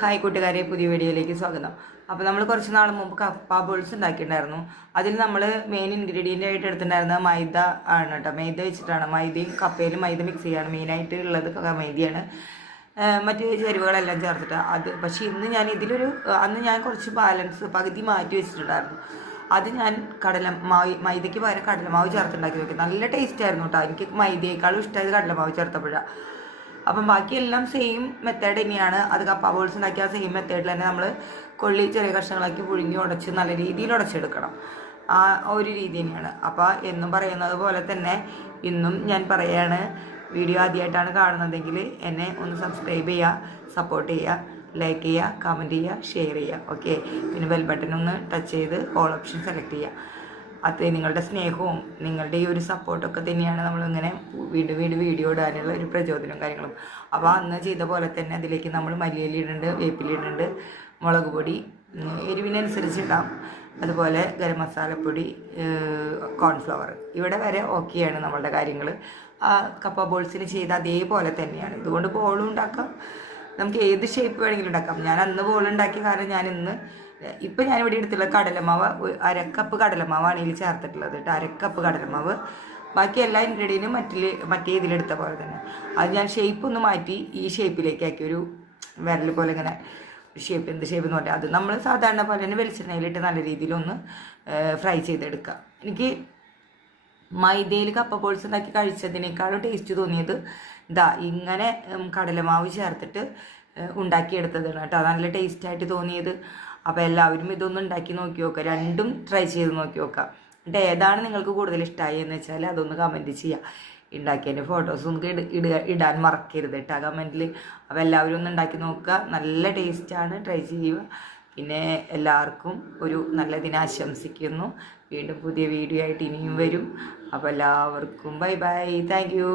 Hi കൂട്ടുകാരെ, പുതിയ വീഡിയോയിലേക്ക് സ്വാഗതം. അപ്പോൾ നമ്മൾ കുറച്ച് നാൾ മുമ്പ് കപ്പ ബോൾസ് ഉണ്ടാക്കിയിട്ടുണ്ടായിരുന്നു. അതിൽ നമ്മൾ മെയിൻ ഇൻഗ്രീഡിയൻ്റ് ആയിട്ട് എടുത്തിട്ടുണ്ടായിരുന്നത് മൈദ ആണ് കേട്ടോ. മൈദ വെച്ചിട്ടാണ്, മൈദയും കപ്പയിലും മൈദ മിക്സ് ചെയ്യാണ് മെയിനായിട്ട് ഉള്ളത്. മൈദയാണ്, മറ്റ് ചേരുവകളെല്ലാം ചേർത്തിട്ട് അത്. പക്ഷേ ഇന്ന് ഞാൻ അന്ന് ഞാൻ കുറച്ച് ബാലൻസ് പകുതി മാറ്റി വെച്ചിട്ടുണ്ടായിരുന്നു. അത് ഞാൻ മൈദയ്ക്ക് പകരം കടലമാവ് ചേർത്തുണ്ടാക്കി നോക്കി. നല്ല ടേസ്റ്റ് ആയിരുന്നു കേട്ടോ. എനിക്ക് മൈദയേക്കാളും ഇഷ്ടമായത് കടലമാവ് ചേർത്തപ്പോഴാണ്. അപ്പം ബാക്കിയെല്ലാം സെയിം മെത്തേഡ് തന്നെയാണ്. അത് കപ്പ ബോൾസ് ഉണ്ടാക്കിയ ആ സെയിം മെത്തേഡിൽ തന്നെ നമ്മൾ കൊള്ളി ചെറിയ കഷ്ണങ്ങളാക്കി പുഴുങ്ങി ഉടച്ച് നല്ല രീതിയിൽ ഉടച്ചെടുക്കണം. ആ ഒരു രീതി തന്നെയാണ്. അപ്പോൾ എന്നും പറയുന്നത് പോലെ തന്നെ ഇന്നും ഞാൻ പറയാണ്, വീഡിയോ ആദ്യമായിട്ടാണ് കാണുന്നതെങ്കിൽ എന്നെ ഒന്ന് സബ്സ്ക്രൈബ് ചെയ്യുക, സപ്പോർട്ട് ചെയ്യുക, ലൈക്ക് ചെയ്യുക, കമൻറ്റ് ചെയ്യുക, ഷെയർ ചെയ്യുക. ഓക്കെ, പിന്നെ ബെൽ ബട്ടൺ ഒന്ന് ടച്ച് ചെയ്ത് ഓൾ ഓപ്ഷൻ സെലക്ട് ചെയ്യുക. അത് നിങ്ങളുടെ സ്നേഹവും നിങ്ങളുടെ ഈ ഒരു സപ്പോർട്ടൊക്കെ തന്നെയാണ് നമ്മളിങ്ങനെ വീണ്ടും വീഡിയോ ഇടാനുള്ള ഒരു പ്രചോദനവും കാര്യങ്ങളും. അപ്പോൾ അന്ന് ചെയ്ത പോലെ തന്നെ അതിലേക്ക് നമ്മൾ മല്ലിയില ഇടുന്നുണ്ട്, വേപ്പില ഇടുന്നുണ്ട്, മുളക് പൊടി എരിവിനനുസരിച്ച് ഇടാം, അതുപോലെ ഗരം മസാലപ്പൊടി, കോൺഫ്ലവർ. ഇവിടെ വരെ ഓക്കെയാണ് നമ്മളുടെ കാര്യങ്ങൾ. ആ കപ്പ ബോൾസിന് ചെയ്ത അതേപോലെ തന്നെയാണ്. ഇതുകൊണ്ട് ബോളും ഉണ്ടാക്കാം, നമുക്ക് ഏത് ഷേപ്പ് വേണമെങ്കിലും ഉണ്ടാക്കാം. ഞാൻ അന്ന് ബോളുണ്ടാക്കിയ കാരണം ഇപ്പം ഞാനിവിടെ എടുത്തുള്ളത് കടലമാവ്, 1/2 കപ്പ് കടലമാവാണ് ഇതിൽ ചേർത്തിട്ടുള്ളത് കേട്ടോ. 1/2 കപ്പ് കടലമാവ്. ബാക്കി എല്ലാ ഇൻഗ്രീഡിയൻറ്റും മറ്റേ ഇതിലെടുത്ത പോലെ തന്നെ. അത് ഞാൻ ഷേപ്പ് ഒന്ന് മാറ്റി ഈ ഷേപ്പിലേക്ക് ആക്കി, ഒരു വിരൽ പോലെ ഇങ്ങനെ ഷേപ്പ്. എന്ത് ഷേപ്പ് എന്ന് പറഞ്ഞാൽ അത് നമ്മൾ സാധാരണ പോലെ തന്നെ വെളിച്ചെണ്ണയിലിട്ട് നല്ല രീതിയിലൊന്ന് ഫ്രൈ ചെയ്തെടുക്കുക. എനിക്ക് മൈദയിൽ കപ്പ ബോൾസ് ഉണ്ടാക്കി കഴിച്ചതിനേക്കാളും ടേസ്റ്റ് തോന്നിയത് ഇങ്ങനെ കടലമാവ് ചേർത്തിട്ട് ഉണ്ടാക്കിയെടുത്തതാണ് കേട്ടോ. നല്ല ടേസ്റ്റായിട്ട് തോന്നിയത്. അപ്പോൾ എല്ലാവരും ഇതൊന്നും ഉണ്ടാക്കി നോക്കി നോക്കുക, രണ്ടും ട്രൈ ചെയ്ത് നോക്കി നോക്കുക. എന്നിട്ട് ഏതാണ് നിങ്ങൾക്ക് കൂടുതൽ ഇഷ്ടമായി എന്ന് വെച്ചാൽ അതൊന്ന് കമൻറ്റ് ചെയ്യുക. ഉണ്ടാക്കിയതിൻ്റെ ഫോട്ടോസ് നമുക്ക് ഇടാൻ മറക്കരുത് കേട്ടോ കമൻറ്റിൽ. അപ്പോൾ എല്ലാവരും ഒന്ന് ഉണ്ടാക്കി നോക്കുക, നല്ല ടേസ്റ്റാണ്, ട്രൈ ചെയ്യുക. പിന്നെ എല്ലാവർക്കും ഒരു നല്ല ദിനം ആശംസിക്കുന്നു. വീണ്ടും പുതിയ വീഡിയോ ആയിട്ട് ഇനിയും വരും. അപ്പോൾ എല്ലാവർക്കും ബൈ ബൈ, താങ്ക് യു.